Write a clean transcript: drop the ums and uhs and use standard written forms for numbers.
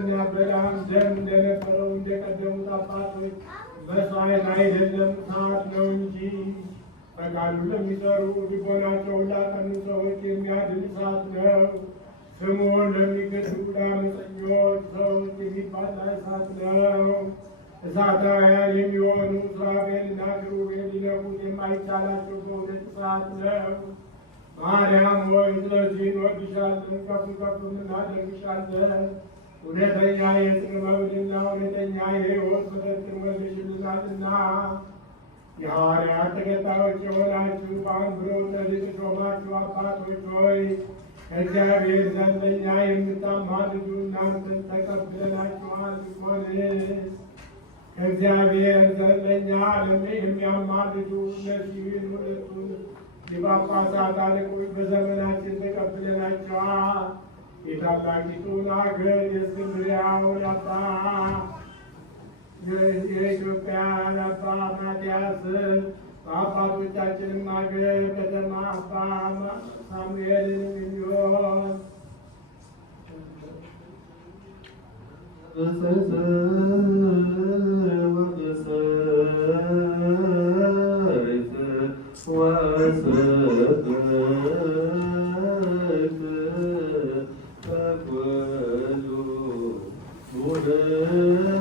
በለዓም ደም እንደነበረው እንደቀደሙት አባቶች መስዋዕት አይደለም እሳት ነው እንጂ ፈቃዱ ለሚሰሩ ልቦናቸውን ላቀኑ ሰዎች የሚያድን እሳት ነው። ስሙን ለሚገድሉ ለዓመፀኞች ሰዎች የሚባላ እሳት ነው። እሳታውያን የሚሆኑ ሱራፌልና ኪሩቤል ሊነኩት የማይቻላቸው በእውነት እሳት ነው። ማርያም ሆይ ስለዚህ እንወድሻለን፣ ከፍ ከፍም እናደርግሻለን። እውነተኛ የጽድቅ መብልና እውነተኛ የሕይወት መጠጥን ወልደሽልናልና። የሐዋርያት ተከታዮች የሆናችሁ በአንብሮተ ልቅ ሾማችሁ አባቶች ሆይ ከእግዚአብሔር ዘንድ ለእኛ የምታማልዱ እናንተን ተቀብለናችኋል። ከእግዚአብሔር ዘንድ ለእኛ የሚያማልዱ እነዚህን ሁለቱን የጳጳሳት አለቆች በዘመናችን ተቀብለናቸዋል። የታላቂቱን አገር የእስክንድርያውን አባ የኢትዮጵያን አባ ማትያስን በአባቶቻችንም አገር ከተማ አባ ሳሙኤልን የሚሆን Good.